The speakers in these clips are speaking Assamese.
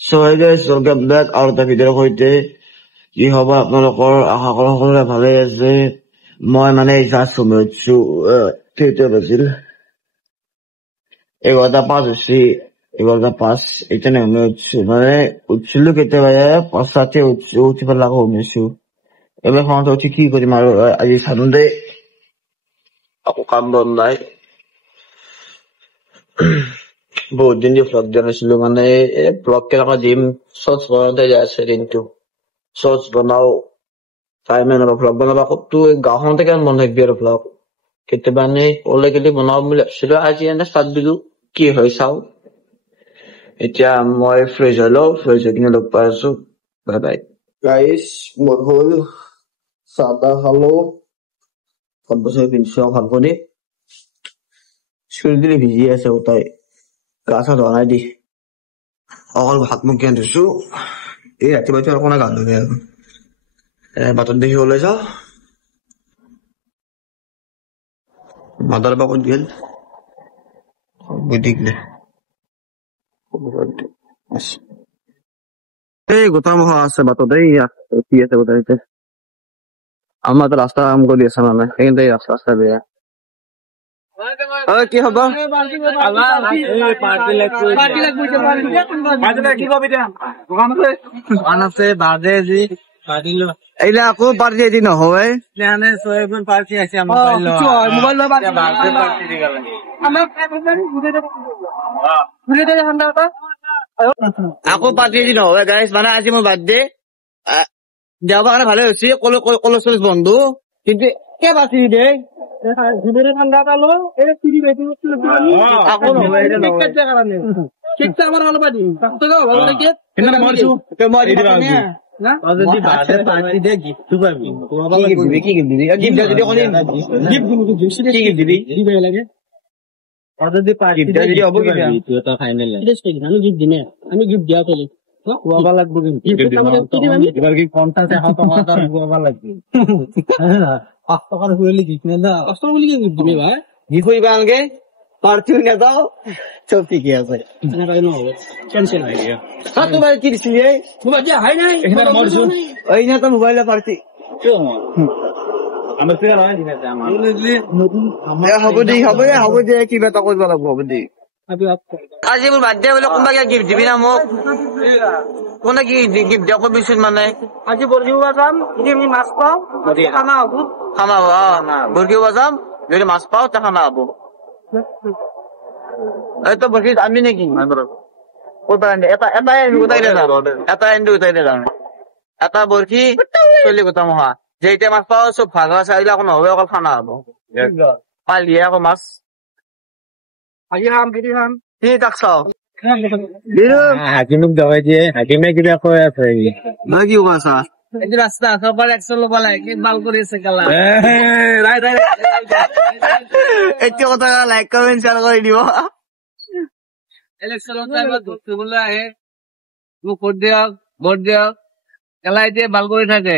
So hey guys, welcome back আৰু এটা ভিডিঅ'ৰ সৈতে। কি হ'ব আপোনালোকৰ, আশা কৰোঁ সকলোৰে ভালে আছে। মই মানে জাষ্ট সোমাই উঠিছো, কেইটা বাজিল 11:05 হৈছে, 11:05 এতিয়া সোমাই উঠিছো। মানে উঠিছিলো কেতিয়াবা 5টাতে উঠিছো, উঠি পেলাই আকৌ সোমাইছো। এবাৰ খনতে উঠি কি কৰিম আৰু, আজি চানডে আকৌ কাম বন নাই। বহুত দিন ভ্লগ দিয়া নাছিলো, মানে ভ্লগ কেনেকুৱা দিম, শৰ্টছ বনাওঁতে যাই আছে দিনটো। শৰ্টছ বনাও, টাইমে নাপাওঁ ভ্লগ বনাব। আকৌ গাঁওখনতে কেনে বনাই থাকবি আৰু ভ্লগ, কেতিয়াবা এনেই ওলাই গেলি বনাম বুলি ভাবছিলো। আজি এনে ষ্টাৰ্ট দিলো, কি হয় চাও। এতিয়া মই ফ্ৰেছ হৈ লওঁ, ফ্ৰেছ হৈ কিনে লগ পাই আছো। Bye bye guys. মোৰ হ'ল চাহ তাহ খালো, ভাত বছৰি পিন্ধিছো ভাল কৰি। চুলি তুলি ভিজি আছে গোটাই, গা চা ধোৱা নাই দি, অকল ভাত মুখ জ্ঞান ধুইছো। এই ৰাতিপুৱা আৰু কোনে গা ধুৱে আৰু, বাটত দেখি ওলাই যাওঁ। মাদাৰ বা ক'ত গেল বুদ্ধিকলে এই গোটা মহা আছে বাটত, কি আছে গোটাইতে। আমাৰ ৰাস্তা কাম কৰি আছে মানে, সেইখিনিতে ৰাস্তা বেয়া। কি হব এইলা আকৌ পাৰ্টি এদি নহয়, আকৌ পাৰ্টি এদি নহয় গাইজ। মানে আজি মোৰ বাৰ্থডে, দেওবাৰ কাৰণে ভালে হৈছে, কলেজ চলেজ বন্ধ, কিন্তু কে পাৰ্টি দে ঠাণ্ডা পালো। আমি গিফ্ট দিয়া খুৱাব লাগব, কিন্তু 5 টকাৰ ফুৰিলে গিফ্ট নেদা, 5 টকা বুলি গিফ্ট দিবি ভাই। কি কৰিবা আনকে পাৰ্টিও নেদাও, চব ঠিকে আছে। তোমাৰ কি দিছিলি মোবাইলৰ পাৰ্টি? হ'ব দে কিবা এটা কৰিব লাগিব। হ'ব দে, আজি মোৰ বাৰ্থডে বোলে, কোনোবা গিফ্ট দিবি না মোক? কোনে কি গিফ্ট দিয়া কবিচোন। মানে আজি বৰশিব যাম, যদি আমি মাছ পাওঁ খানা হব, খানা হব। বৰশিব যাম, যদি মাছ পাওঁ তে খানা হব। এইটো বৰশি আমি নেকি এটা বৰশি চলি গোটা মহা, যে এতিয়া মাছ পাওঁ চব ভাগ আছে, আকৌ নহব, অকল খানা হব। পালিয়ে আকৌ মাছ আজি খাম, কেতিয়া খাম সেই তাক চাও। হাকিমক দবাই দিয়ে, হাকিমে কিবা কৈ আছে। মই কি কৈ আছা? ৰাস্তা সবাৰ 100 ল'ব লাগে, ভাল কৰি আছে কালা। এতিয়া কথা লাইক কমেণ্ট শ্বেয়াৰ কৰি দিব। ইলেকশ্যনৰ টাইমত ভোট দিবলৈ আহে, মোক ভোট দিয়ক, ভোট দিয়ক। কেলা এতিয়া ভাল কৰি থাকে,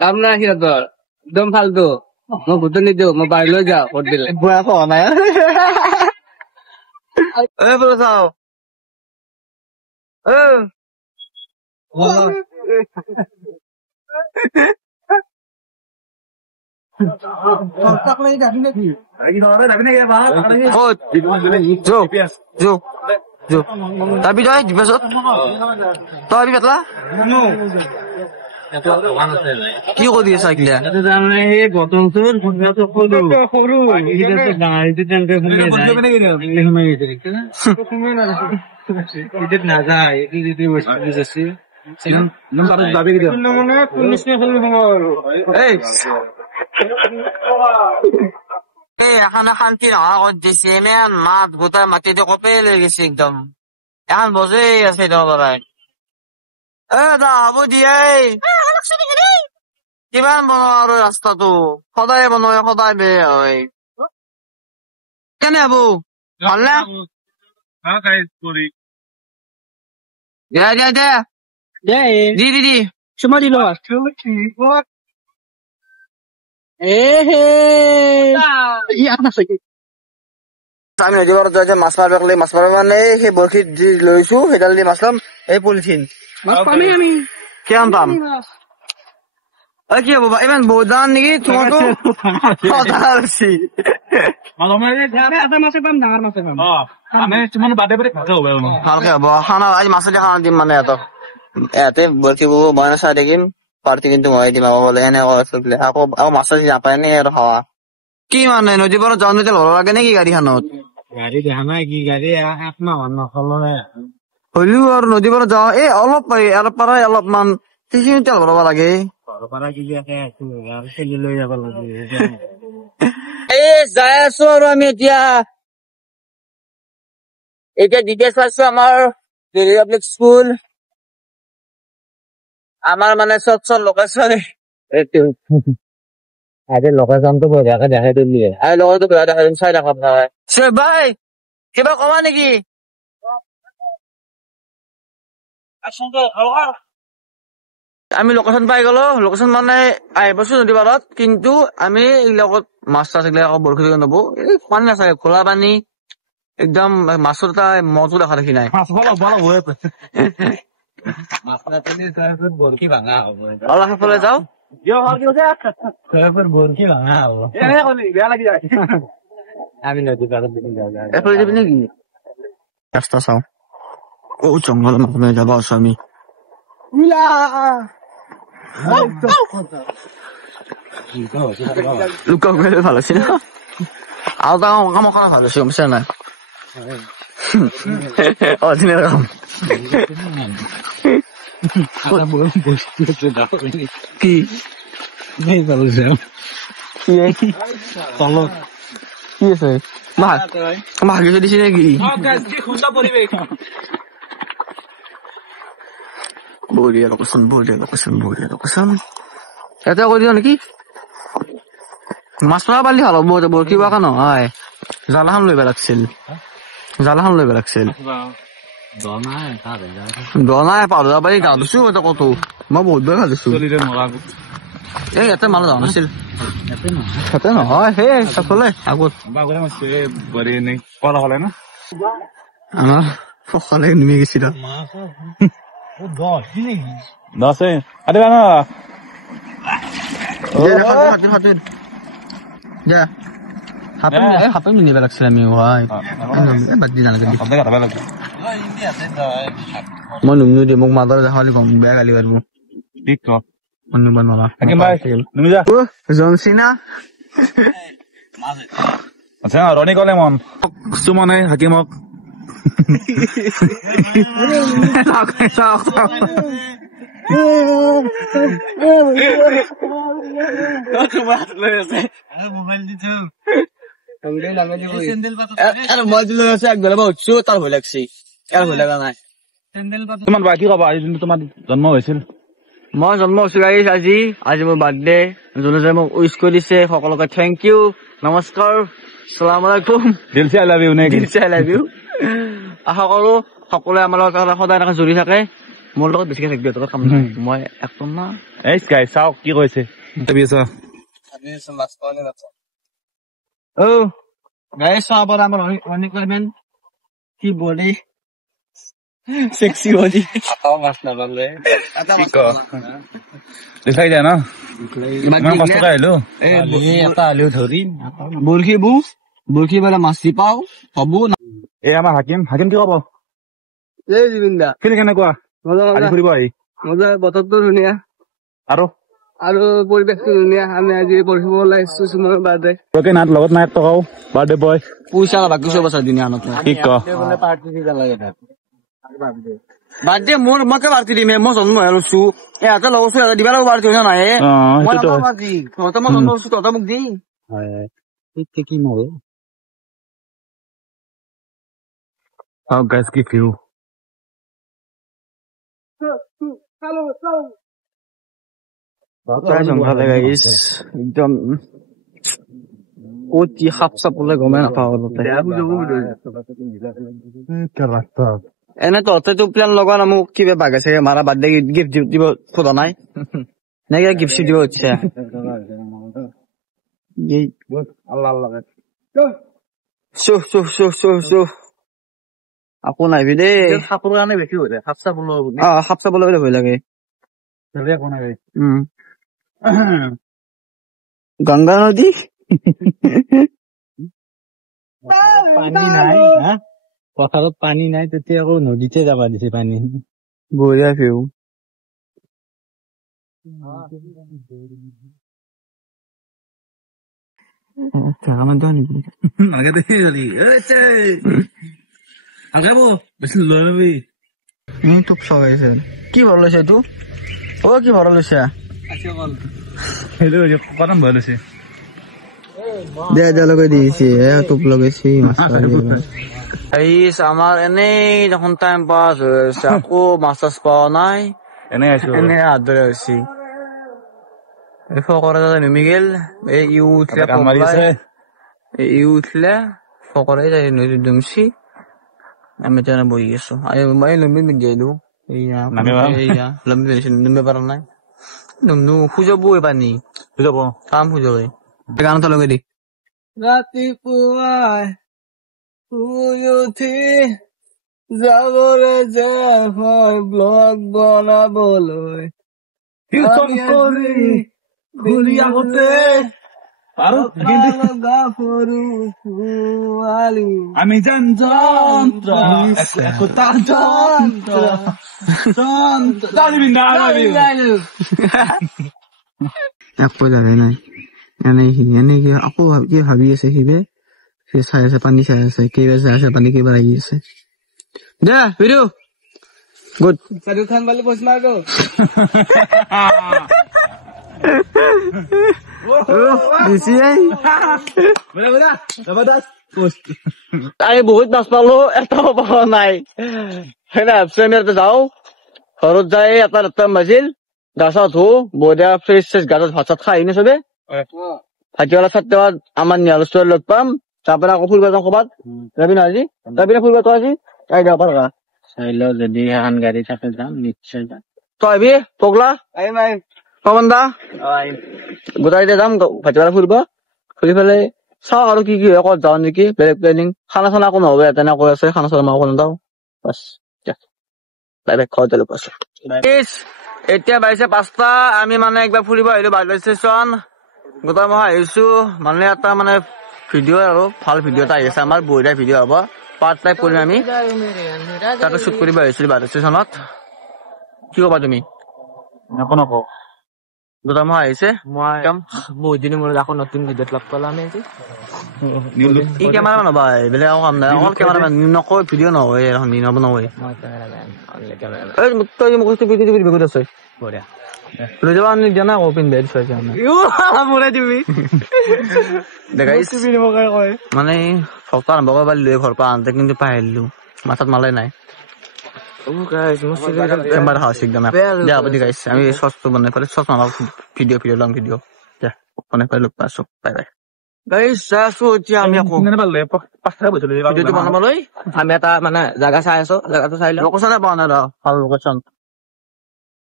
কাম নাই সিহঁতৰ, একদম ফাল্টু। মই ভোট নিদিওঁ, মই বাহিৰলৈ যাওঁ ভোট দিলে। বয়স হোৱা নাই বোলো চাও। তাৰপি তই পাছত তই পেটলা কি কৰি আছা? সেই বটলটোৰ সৰু নাযায়, এখন শান্তি নহা কৰি দিছে, ইমান মাত গোটাই মাটি দি কপে লৈ গৈছে একদম। এখন বজে আছে পৰাই হ'ব দিয়ে। কিমান বনোৱা আৰু ৰাস্তাটো সদায় বনোৱা, সদায় বেয়া হয়। কেনে হব ভালনে? দি চুমা দিল ইয়াত নাচাগে। আমি নদী পাৰত যাই মাছ মাৰিব লাগে মাছ মাৰিব মানে সেই বৰশীত যি লৈছো সেইডাল দি মাছ ল'ম এই পলিথিন কিমান পাম কি হব ইমান বহুত দাম নেকি তোমাৰতো ভালকে হব খানা আজি মাছেদি খানা দিম মানে ইয়াতে বৰশী বব মই চাই থাকিম পাৰ্টি কিন্তু মই দিম বোলে এনেকুৱা আকৌ মাছ নাপায় নে আৰু খাৱা কি মানে নদী পাৰত যাওঁতে তেল ভৰাব লাগে নেকি গাড়ীখনত গাড়ী দেখা নাই কি গাড়ী একমাহ হলেও আৰু নদী পাৰত যাওঁ এই অলপ পাৰি অলপমান সেইখিনি তেল ভৰাব লাগে যাই আছো আৰু আমি এতিয়া ডিটেইলছ পাইছো আমাৰ পাব্লিক স্কুল আমাৰ মানে চব লোকেশ্যন লোকেশ্যনটো বঢ়িয়াকে দেখাই দিলি লগতো বেয়া দেখাই দিম চাই দেখা ভাই কিবা কবা নেকি আমি লোকেশ্যন পাই গলো লোকেশ্যন মানে আহিবছো নদী পাৰত কিন্তু আমি এইবিলাকত মাছ চাছ এইবিলাক আকৌ বৰশী নবো এই পানী নাচাগে খোলা পানী একদম মাছৰ এটা মজো দেখা দেখি নাই সেইফালে যাও আমি নদী পাৰত এফালে যাবি নেকি ৰাস্তা চাও জংঘলৰ মাজে যাব আছো আমি লুকা ভাল আছে না আৰু কাম কৰা ভাল হৈছে গমছে নাই অদিনের কাম কি কি আছে ভাগি দিছে নেকি বঢ়িয়া লোকেশ্যন এটা কৈ দিও নেকি মাছ মৰা পালি ভাল হ'ব বৰশী বাকা নহয় জালাখন লৈ লাগছিল দনাই পাৰ যাব পাৰি গা ধুছো কতো মই বহুত বাৰ ভাবিছো এই ইয়াতে মানুহ যোৱা নাছিল ইয়াতে নহয় সেই চাফলে আগত আমাৰ সকালে নিমি গৈছিল হাপে নিব লাগছিল আমি বাদ দি নালাগে মই নুমনো দিম মোক মাদৰ দেখালি কম বেয়া গালি পাৰিব জনচিনা ৰনি কলে মন মানে হাকিমক তাৰ ভয় লাগছে ভয় লগা নাই তোমাৰ বাকী কবা আজি যোনটো তোমাৰ জন্ম হৈছিল মই জন্ম হৈছো আজি মোৰ বাৰ্থডে যোনে মোক উইচ কৰি দিছে সকলোকে থেংক ইউ নমস্কাৰ সালাম আলাইকুম দিলছে আই লাভ ইউ নে দিলছে আই লাভ ইউ আশা কৰো সকলোৱে আমাৰ লগত সদায় এনেকে জড়ি থাকে মোৰ লগত বেছিকে থাকিব কাম নাই মই একদম না এই স্কাই চাওক কি কৈছে কি বডি সেক্সি বডি মাছ নাপালে দেখাই যায় ন ইমান কষ্ট কৰি আহিলো বৰশী বোলে মাছ পাও হব এই আমাৰ হাকিম কি কব এই জুবিন দা কেনেকুৱা ফুৰিব আহি মজা বতৰটো ধুনীয়া আৰু পৰিৱেশটো ধুনীয়া আমি আজি পঢ়িব ওলাইছো চুমৰ বাৰ্থডে লগত নাই টকাও বাৰ্থডে বয় পইচা বাকী চব আছে দুনিয়া কি ক বাৰ্থডে মোৰ মই পাৰ্টি দিম মই জন্ম হৈছো ইহঁতে লগছো দিবা লাগিব পাৰ্টি হয় নাই মই জন্ম হৈছো তহঁতে মোক দি কি নহল guys give you জংঘলে গাইছ একদম ক'ত কি সাপ চাপ ওলাই গমে নাপাওঁ এনে তহঁতেতো প্লেন লগা না মোক কিবা বাঘে চাগে মাৰা বাৰ্থডে গিফ্ট দিব খোজা নাই নে কিবা গিফ্ট দিব ইচ্ছা আকৌ নাহিবি দেই সাপৰ কাৰণে বেছি হৈ যায় সাপ চাপ ওলোৱা বুলি সাপ চাবলৈ ভয় লাগে একো নাই গংগা নদী পানী নাই পথাৰত পানী নাই তেতিয়া আকৌ নদীতে যাবা দিছে পানী বঢ়িয়া ভিউ কি ভৰ লৈছে এইটো কি ভৰ লৈছে লগাই দিছে টোপ লগাইছে আমাৰ এনেই দেখোন টাইম পাছ হৈ আছে আকৌ মাছ চাছ পোৱা নাই এনে আছো এনে হাত ধৰে হৈছে ফকৰা নুমি গেল ই উঠিলে ফকৰাই যায় নদীত দুমছি আমি তেনে বহি আছো মই লম্বি পিন্ধি আহিলো লম্বি পিন্ধিছো নুমিব পৰা নাই খুজাবো পানী কাম খুজাব গান এটা লগাই দি ৰাতিপুৱাই শুই উঠি যাবৰে যে হয় ব্লগ বনাবলৈ ঘূৰি আহোঁতে আমি জান একো জানে নাই এনেই আকৌ কি ভাবি আছে সিবে সি চাই আছে পানী চাই আছে কেইবাৰ চাই আছে পানী কেইবাৰ আহি আছে দে ভিডিঅ গুড চাৰিও খান বালি পইচা মাৰ গো আমি বহুত মাছ পালো এটাও পোৱা নাই যাও ঘৰত যাই এটা বাজিল গা চা ধো বঢ়িয়া ফ্ৰেছ গাছত ভাত চাত খাই আহিনে চবে ভাটিৱালা চাটিৱালা আমাৰ নিয়াল লগ পাম তাৰ পৰা আকৌ ফুৰিব যাওঁ ক'ৰবাত যাবি না আজি যাবি না ফুৰিব তই আজি যাই যাব পাৰা চাই লও যদি এখন গাড়ী থাকে যাম নিশ্চয় যাম তই আহিবি পগলা পৱন দা গোটাই যাম ভাটিৱালা ফুৰিব ফুৰি পেলাই চাওঁ আৰু কি হয় ক'ত যাওঁ নেকি বেলেগ প্লেনিং খানা চানা একো নহ'ব তেনে কৈ আছে খানা চানা মই অকণ যাওঁ বাছ ডাইৰেক্ট ঘৰত যালো পাছত এতিয়া বাজিছে 5টা আমি মানে একবাৰ ফুৰিব আহিলো বাৰ্ডে ষ্টেচন গোটাই মই আহিছো মানে এটা মানে ভিডিঅ' আৰু ভাল ভিডিঅ' এটা আহি আছে আমাৰ বঢ়িয়া ভিডিঅ' হ'ব পাৰ্ট টাইপ কৰিম আমি তাতে শ্বুট কৰিব আহিছিলো বাৰ্ডে ষ্টেচনত কি ক'বা তুমি একো নকওঁ গোটাই মই আহিছে বহুত দিনৰ মূৰত আকৌ নতুন ভিডিঅ'ত লগ পালো আমি আজি ই কেমেৰামেন হ'বা বেলেগ একো কাম নাই অকল কেমেৰামেন নকয় ভিডিঅ' নহয় এখন নবনাবই তই মোক ভিডিঅ' বেগত আছে বঢ়িয়া লৈ যাবা নিদিয়া না আকৌ পিন্ধি মানে ফটো আৰম্ভ কৰিব পাৰিলো ঘৰ পৰা আনতে কিন্তু পাই আহিলো মাথাত মালে নাই আমি চচটো বনাই পেলাই চচ মাৰা ভিডিঅ' লং ভিডিঅ' বনাই পেলাই লগ পাইছো বাই বাই আমি এটা মানে জাগা চাই আছো জাগাটো চাই লওঁ লোকেশ্যনে পোৱা নাই ভাল লোকেশ্যন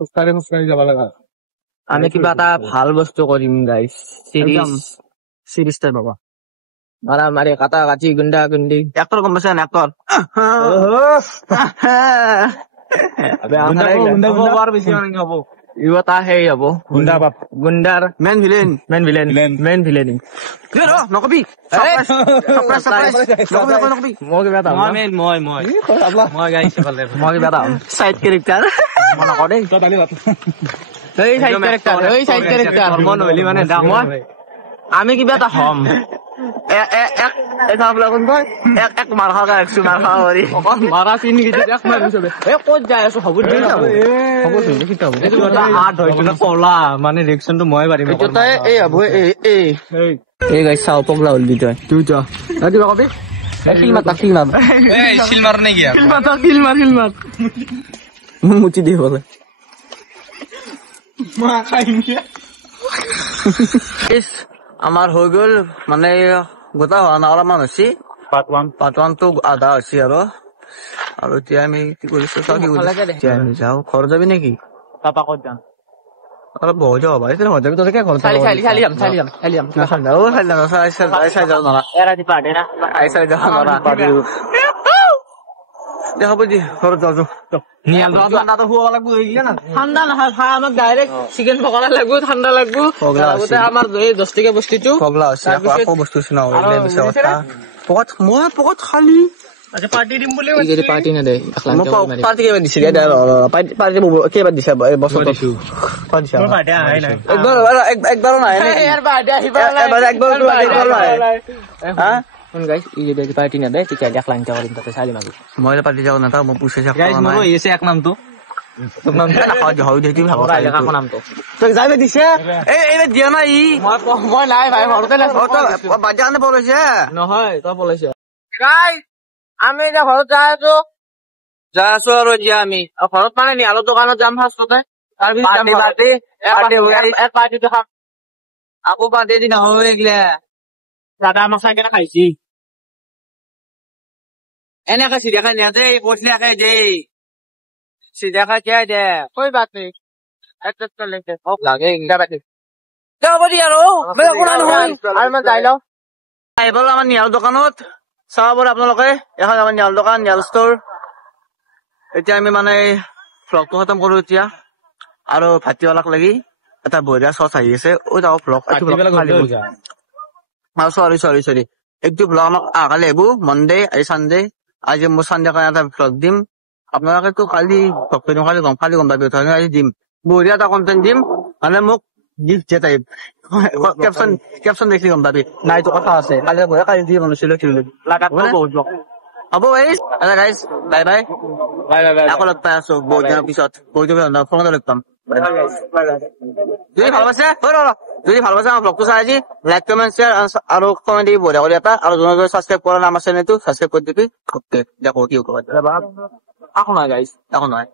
খোজকাঢ়ি যাব লগা আমি কিবা এটা ভাল বস্তু কৰিম গাইছ চিৰিজ টাইপ পাবা মাৰা মাৰি কাটা কাটি গুণ্ডা গুণ্ডি এক্টৰ গম পাইছে এক্টৰ এটা সেই হব গুণ্ডাৰ মেইন ভিলেন নকবি মই কিবা এটা চাইড কেৰেক্টাৰ মই নকওঁ দেই আমি কিবা এটা হম মাৰ ক'ত যাই আছো হ'ব কলা মানে ৰিয়েকশ্যনটো মই পাৰিম এই গাই চাও পগলা হল তই কিবা কবি মুচি দিয়ে বলে আমাৰ হৈ গ'ল মানে গোটা হোৱা নাই অলপমান হৈছে পাৰ্ট 1 টো আধা হৈছে আৰু এতিয়া আমি কি কৰিছো এতিয়া আমি যাওঁ ঘৰত যাবি নেকি পাপা ক'ত যাম অলপ বহুত যাব পাৰে তোকে ঘৰত চাই যাব নৰা দেখাব দি ঘৰত যাওঁ ঠাণ্ডা নহয় খা আমাক ডাইৰেক্ট চিকেন পকৰা লাগব ঠাণ্ডা লাগব আমাৰ 10 টকীয়া বস্তুটো পগলা আছে আকৌ বস্তু পকত খালি পাৰ্টি দিম বুলি পাৰ্টি নেদে পাৰ্টি কেইবাৰ দিছে পাৰ্টি কেইবাৰ দিছে একবাৰো নাই পাৰ্টি নেদে তেতিয়া লাইনটা কৰিম তাতে চালি মাগো মই পাৰ্টি যাব নাথাক মই পুছে এক নামটো যাইবে দিছে এইবাৰ দিয়া নাই মই নাই ভাই ঘৰতে বাদ দিয়া পলাইছে নহয় তই পলাইছে আমি এতিয়া ঘৰত যাই আছো আৰু এতিয়া আমি ঘৰত মানে নিহালৰ দোকানত যাম ফাৰ্ষ্টতে তাৰপিছত পাৰ্টিটো খাম আকৌ পাৰ্টি দিন নহয় এইগিলা দাদা আমাক চাই কেনে খাইছি এনেকে চিৰিয়াখাই নিয়া দেই পইচাকে দেই চিৰিয়াখাই দিয়াই দে কৈ পাতি লাগে ইংৰা পাতি যাব দি আৰু যাই লওঁ আহিব আমাৰ নিহাল দোকানত চাব পাৰে আপোনালোকে এখন আমাৰ নিহাল দোকান নিহাল ষ্টৰ এতিয়া আমি মানে ভ্লগটো খতম কৰো এতিয়া আৰু ভাটিৱালাক লাগি এটা বঢ়িয়া চচ আহি আছে চৰি একটু ভ্লগ আমাক কালি আহিব মনডে আজি চানডে আজি মোৰ চানডে কাৰণে এটা ভ্লগ দিম আপোনালোকেতো কালি কালি গম পাবি আজি দিম বঢ়িয়া এটা কন্টেন্ট দিম মানে মোক গিফ্ট যে টাইপ কেপচন দেখি গম পাবি নাইতো কথা আছে কালি দি বনাইছিলো হ'ব গাইজ বাই বাই আকৌ লগ পাই আছো বহুত দিনৰ পিছত ফোনতে লগ পাম যদি ভাল পাইছে আমাৰ ব্লগটো চাই আজি লাইক কমেণ্ট শ্বেয়াৰ আৰু কমেণ্ট দিবি বঢ়িয়া কৰি এটা আৰু যোনে ছাবস্ক্ৰাইব কৰা নাই আমাৰ চেনেলটো ছাবস্ক্ৰাইব কৰি দিবি আকৌ কি আকৌ নহয় গাইজ আকৌ নহয়